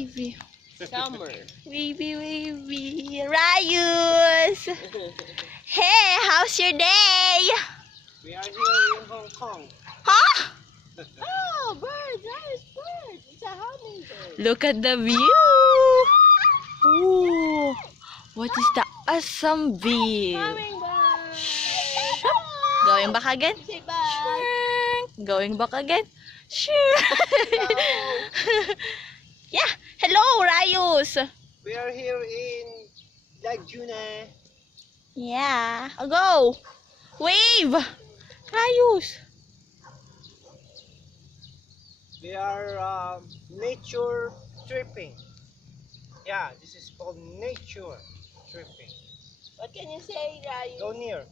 wavy. Summer. Wavy, wavy. Rayus! Hey, how's your day? We are here in Hong Kong. Huh? Oh, birds! Nice birds! It's a hummingbird. Look at the view. Ooh, what is the awesome view? Hummingbird! Shoop. Going back again? Say bye! Shink. Going back again? Shink. Yeah. Hello, Rayus. We are here in Laguna. Yeah. Go. Wave. Rayus. We are nature tripping. Yeah, this is called nature tripping. What can you say, Rayu? Go near.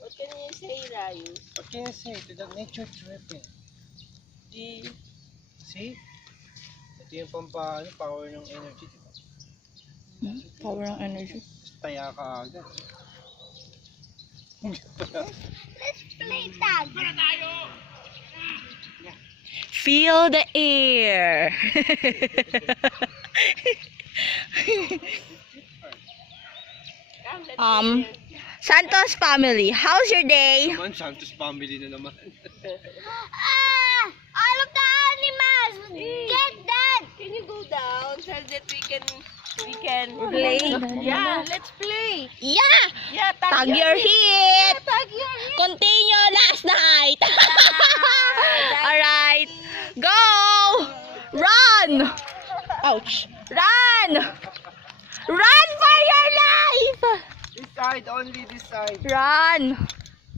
What can you say, Rayu? What can you say to the nature tripping? See? Ito yung power ng energy, diba? Power ng energy. Taya ka agad. Let's play tag. Feel the air. Santos family, how's your day? Naman, Santos family na naman. All of the animals. Get that. Can you go down so that we can Play. Yeah, let's play. Yeah. Yeah, Tag your hit. Tag your hit. Continue last night. Alright. Go. Run. Ouch. Run. Run for your life. This side, only this side. Run.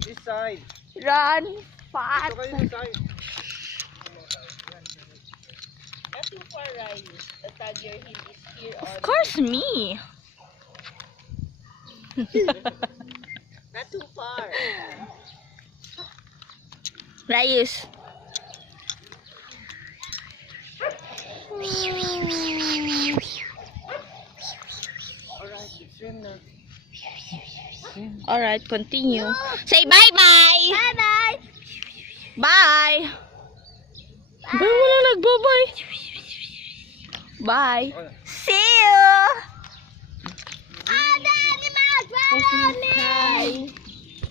This side. Run Ito fast. kayo this side. Not too far, Ryan. The tag your hit is here Of course me. Not too far. Rayus. Alright, swim na. Alright, continue. Say bye-bye. Bye-bye. Bye. Ba wala nagbabay. Bye. See you. All the animals follow me. Bye.